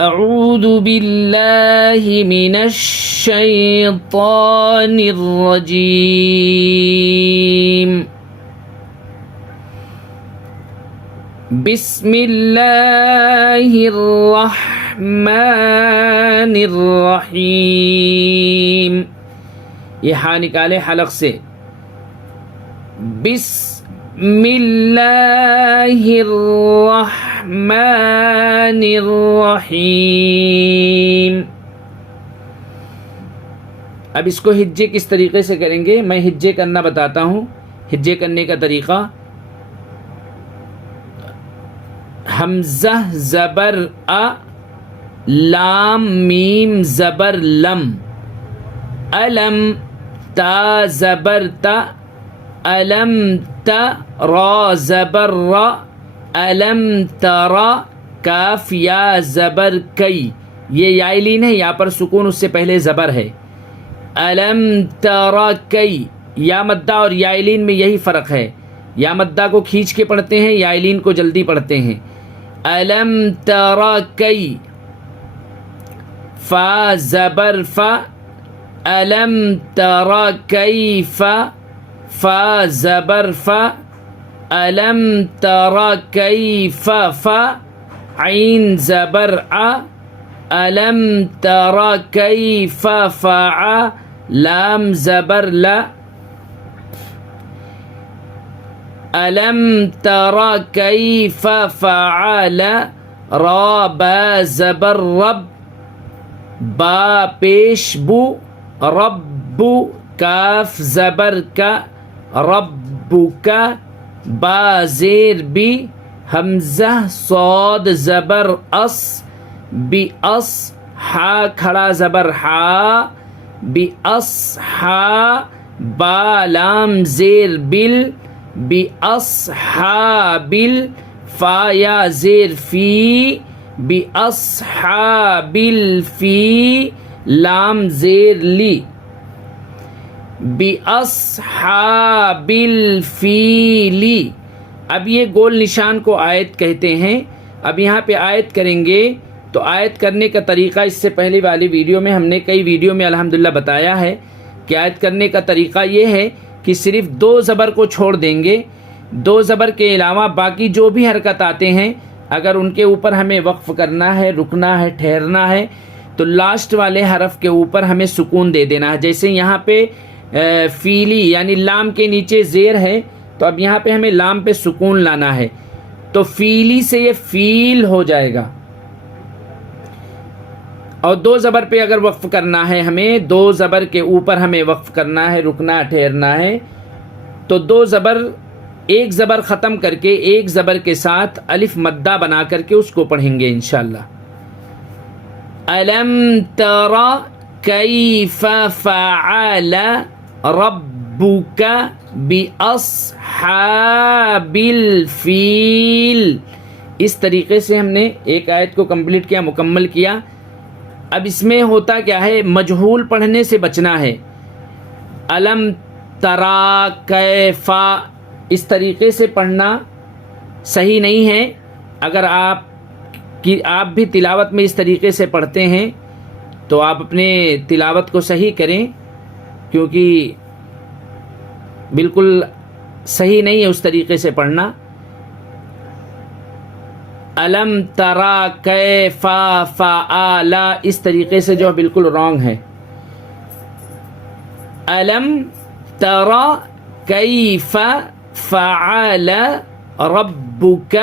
اعوذ باللہ من الشیطان الرجیم بسم اللہ الرحمن الرحیم. یہ ہاں نکالے حلق سے. بسم اللہ الرحمن الرحیم. اب اس کو ہجے کس طریقے سے کریں گے میں ہجے کرنا بتاتا ہوں. ہجے کرنے کا طریقہ: حمزہ زبر ا، لام میم زبر لم، الم تا زبر تا، الم تا را زبر را، الم ترا کاف یا زبر کئی. یہ یائلین ہے، یہاں پر سکون اس سے پہلے زبر ہے. الم ترا کئی. یا مدہ اور یائلین میں یہی فرق ہے. یا مدہ کو کھینچ کے پڑھتے ہیں، یائلین کو جلدی پڑھتے ہیں. الم ترا کئی. فا زبر فا، الم ترا کیف، فا زبر فا، الم ترا کیف فا، عین زبر ع، الم ترا کیف فع، لام زبر لا، الم ترا کیف فعل، را با زبر رب، با پیش بو، رب کاف زبر کا، رب کا، با زیر بی، حمزہ صاد زبر اس، بی اس، ہا کھڑا زبر ہا، بی اس ہا، با لام زیر بل، بی اس ہا بل، فا یا زیر فی، بی اس ہا بل فی، لام زیر لی، بی اصحاب الفیل. اب یہ گول نشان کو آیت کہتے ہیں. اب یہاں پہ آیت کریں گے تو آیت کرنے کا طریقہ اس سے پہلے والی ویڈیو میں ہم نے کئی ویڈیو میں الحمدللہ بتایا ہے کہ آیت کرنے کا طریقہ یہ ہے کہ صرف دو زبر کو چھوڑ دیں گے. دو زبر کے علاوہ باقی جو بھی حرکت آتے ہیں اگر ان کے اوپر ہمیں وقف کرنا ہے، رکنا ہے، ٹھہرنا ہے تو لاسٹ والے حرف کے اوپر ہمیں سکون دے دینا ہے. جیسے یہاں پہ فیلی یعنی لام کے نیچے زیر ہے تو اب یہاں پہ ہمیں لام پہ سکون لانا ہے تو فیلی سے یہ فیل ہو جائے گا. اور دو زبر پہ اگر وقف کرنا ہے، ہمیں دو زبر کے اوپر ہمیں وقف کرنا ہے، رکنا ٹھہرنا ہے تو دو زبر، ایک زبر ختم کر کے ایک زبر کے ساتھ الف مدہ بنا کر کے اس کو پڑھیں گے انشاءاللہ. الم ترى کیف فعل ربک باصحاب الفیل. اس طریقے سے ہم نے ایک آیت کو کمپلیٹ کیا، مکمل کیا. اب اس میں ہوتا کیا ہے، مجہول پڑھنے سے بچنا ہے. الم ترا کیف اس طریقے سے پڑھنا صحیح نہیں ہے. اگر آپ بھی تلاوت میں اس طریقے سے پڑھتے ہیں تو آپ اپنے تلاوت کو صحیح کریں، کیونکہ بالکل صحیح نہیں ہے اس طریقے سے پڑھنا. الم ترا کیف فعل اس طریقے سے جو بالکل رانگ ہے. الم ترا کیف فعل ربک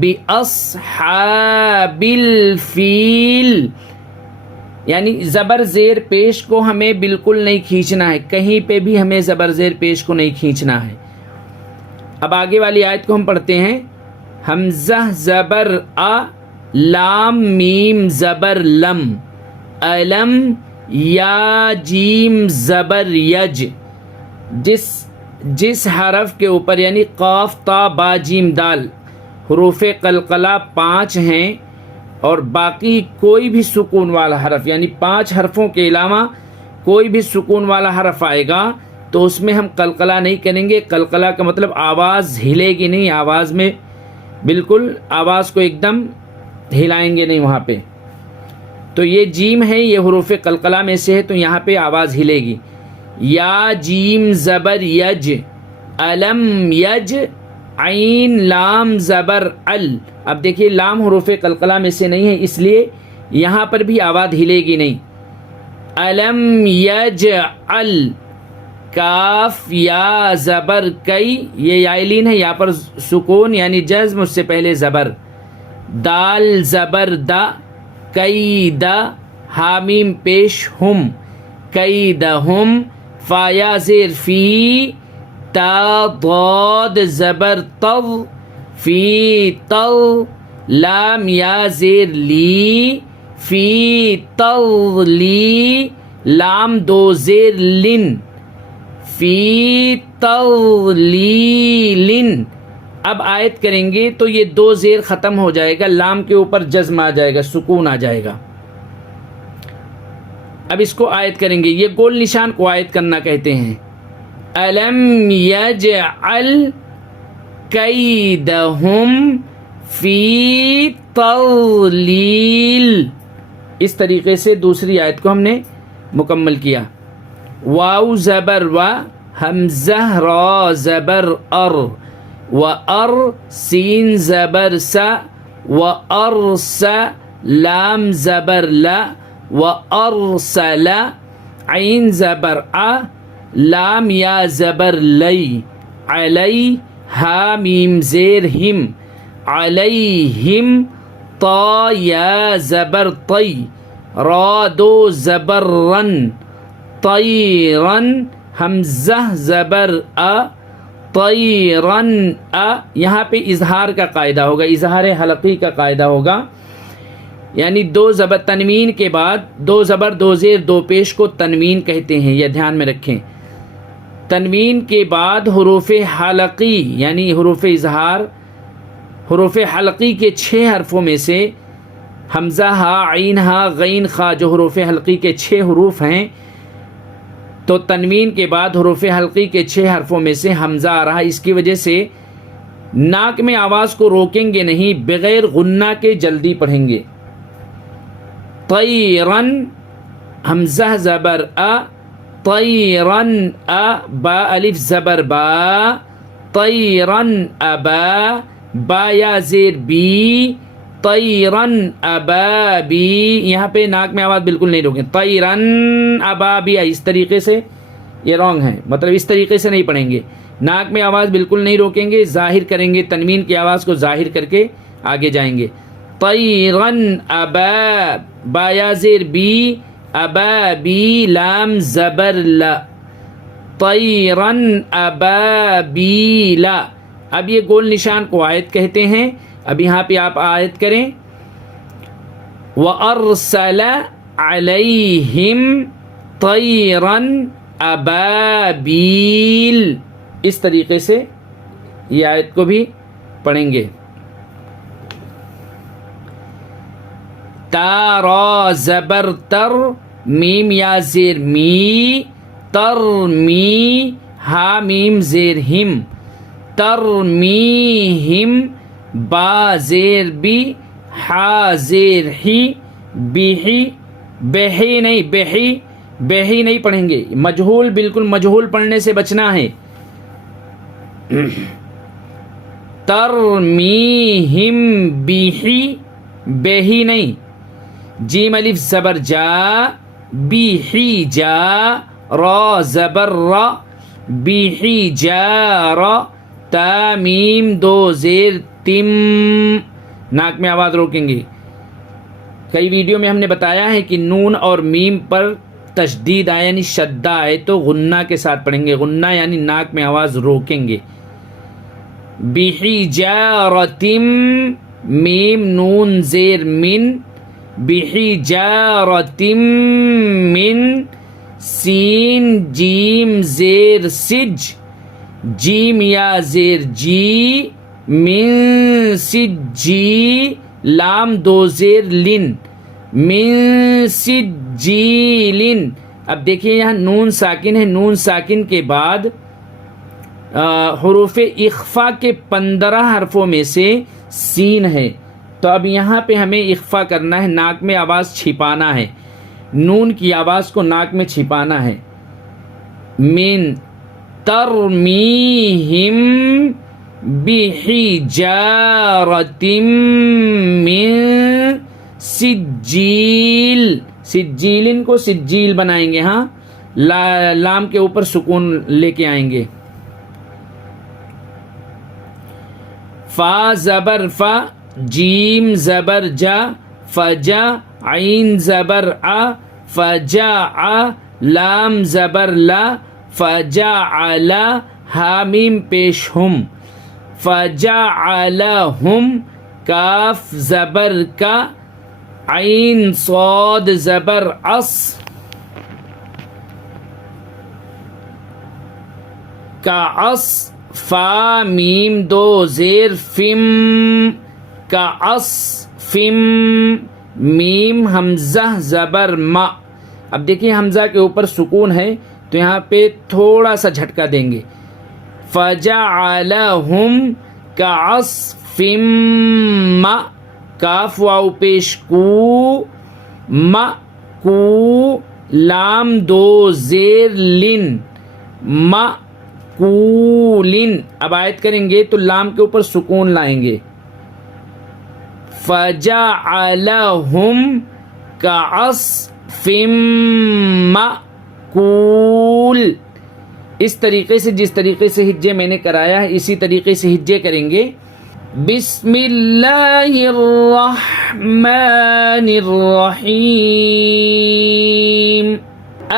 باصحاب الفیل. یعنی زبر زیر پیش کو ہمیں بالکل نہیں کھینچنا ہے، کہیں پہ بھی ہمیں زبر زیر پیش کو نہیں کھینچنا ہے. اب آگے والی آیت کو ہم پڑھتے ہیں. حمزہ زبر ا، لام میم زبر لم، الم یا جیم زبر یج. جس حرف کے اوپر یعنی قاف تا با جیم دال حروف قلقلہ 5 ہیں اور باقی کوئی بھی سکون والا حرف یعنی 5 حرفوں کے علاوہ کوئی بھی سکون والا حرف آئے گا تو اس میں ہم قلقلہ نہیں کریں گے. قلقلہ کا مطلب آواز ہلے گی نہیں، آواز میں بالکل آواز کو ایک دم ہلائیں گے نہیں وہاں پہ. تو یہ جیم ہے، یہ حروف قلقلہ میں سے ہے، تو یہاں پہ آواز ہلے گی. یا جیم زبر یج، الم یج، عین لام زبر ال. اب دیکھیے لام حروف قلقلہ میں سے نہیں ہے، اس لیے یہاں پر بھی آواز ہلے گی نہیں. الم یج ال، کاف یا زبر کئی، یہ یائلین ہے، یہاں پر سکون یعنی جزم، اس سے پہلے زبر. دال زبر دا، کئی دا، حامیم پیش ہم، کئی دا ہم. فا یا زیر فی، تا ضاد زبر تو، فی تو. لام یا زیر لی، فی تو لی. لام دو زیر لن، فی تولیل. اب آیت کریں گے تو یہ دو زیر ختم ہو جائے گا، لام کے اوپر جزم آ جائے گا، سکون آ جائے گا. اب اس کو آیت کریں گے، یہ گول نشان کو آیت کرنا کہتے ہیں. الم یجعل کیدہم فی تولیل. اس طریقے سے دوسری آیت کو ہم نے مکمل کیا. واو زبر و، حمزہ را زبر ار، و ار سین زبر سا، و ارس لام زبر لا، و ارسل عین زبر ا، لام یا زبر لی، علی ہا میم زیر ہم، علیہم. طا یا زبر طی، را دو زبر رن، طیرن. حمزہ زبر ا، طیرن ا. یہاں پہ اظہار کا قاعدہ ہوگا، اظہار حلقی کا قاعدہ ہوگا، یعنی دو زبر تنوین کے بعد دو زبر دو زیر دو پیش کو تنوین کہتے ہیں، یہ دھیان میں رکھیں. تنوین کے بعد حروف حلقی یعنی حروف اظہار، حروف حلقی کے 6 حرفوں میں سے حمزہ ہا، عین ہا، غین خا جو حروف حلقی کے 6 حروف ہیں، تو تنوین کے بعد حروف حلقی کے 6 حرفوں میں سے حمزہ آ رہا ہے. اس کی وجہ سے ناک میں آواز کو روکیں گے نہیں، بغیر غنہ کے جلدی پڑھیں گے. طیرن، حمزہ زبر ا، طیرن ا. با الف زبر با، طیرن ابا. با یا زیر بی، طیرن ابابی. یہاں پہ ناک میں آواز بالکل نہیں روکیں. طیرن ابابی، اس طریقے سے یہ رانگ ہے، مطلب اس طریقے سے نہیں پڑھیں گے. ناک میں آواز بالکل نہیں روکیں گے، ظاہر کریں گے، تنوین کی آواز کو ظاہر کر کے آگے جائیں گے. طیرن ابا، با یا زیر بی، ابابی لام زبر لا، طیرن ابابیلا. اب یہ گول نشان کو آیت کہتے ہیں. اب یہاں پہ آپ آیت کریں. وَأَرْسَلَ عَلَيْهِمْ طَيْرًا أَبَابِيلَ. اس طریقے سے یہ آیت کو بھی پڑھیں گے. تا را زبر تر، میم یا زیر می، ترمی ہا میم زیر ہم، ترمیہم. با زیر بی، ہا زیر ہی، بیہی. بہی نہیں، بہی بہی نہیں پڑھیں گے، مجہول، بالکل مجہول پڑھنے سے بچنا ہے. ترمیہم بیہی، بہی نہیں. جیم الف زبر جا، بیہی جا. را زبر را، بیہی جا را. تا میم دو زیر تم، ناک میں آواز روکیں گے. کئی ویڈیو میں ہم نے بتایا ہے کہ نون اور میم پر تشدید آئے یعنی شدہ آئے تو غنہ کے ساتھ پڑھیں گے. غنہ یعنی ناک میں آواز روکیں گے. بحجارتم، میم نون زیر من، بحجارتم من. سین جیم زیر سج، جیم یا زیر جی، من سجی. لام دو زیر لن، من سجیلن. اب دیکھیے یہاں نون ساکن ہے، نون ساکن کے بعد حروف اخفا کے 15 حرفوں میں سے سین ہے. تو اب یہاں پہ ہمیں اخفا کرنا ہے، ناک میں آواز چھپانا ہے، نون کی آواز کو ناک میں چھپانا ہے. من ترمیہم بحجارۃ من سجیل، سجیلن کو سجیل بنائیں گے، ہاں لام کے اوپر سکون لے کے آئیں گے. فا زبر فا، جیم زبر جا، فجا، عین زبر آ، فجاء، لام زبر لا، فجعل، حامیم پیش ہم، فجعلہم، کاف زبر کا، عین صاد زبر عص، کعص، فا میم دو زیر فم، کعص فم، میم حمزہ زبر ما. اب دیکھیے حمزہ کے اوپر سکون ہے تو یہاں پہ تھوڑا سا جھٹکا دیں گے. فجعلہم کعصف ما، کاف واو پیش کو، ما کو، لام دو زیر لن، ما کولن. اب آیت کریں گے تو لام کے اوپر سکون لائیں گے. فجعلہم کعصف مأکول. اس طریقے سے، جس طریقے سے ہجے میں نے کرایا ہے اسی طریقے سے ہجے کریں گے. بسم اللہ الرحمن الرحیم.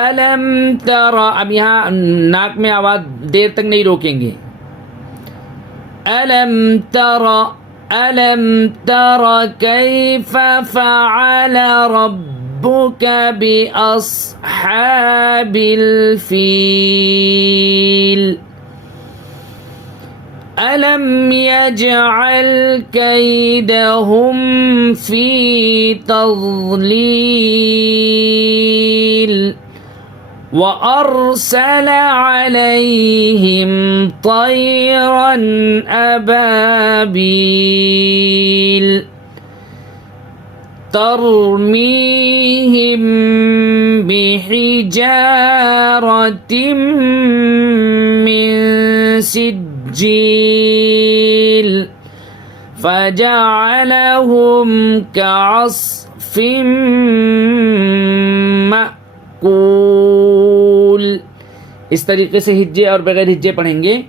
الم تر، اب یہاں ناک میں آواز دیر تک نہیں روکیں گے. الم تر، الم تر کیف فعل ربک باصحاب الفیل. الم یجعل کیدہم فی تضلیل وَأَرْسَلَ عَلَيْهِمْ طَيْرًا أَبَابِيلَ تَرْمِيهِمْ بِحِجَارَةٍ مِّن سِجِّيلٍ فَجَعَلَهُمْ كَعَصْفٍ مَّأْکُولٍ. اس طریقے سے ہجے اور بغیر ہجے پڑھیں گے.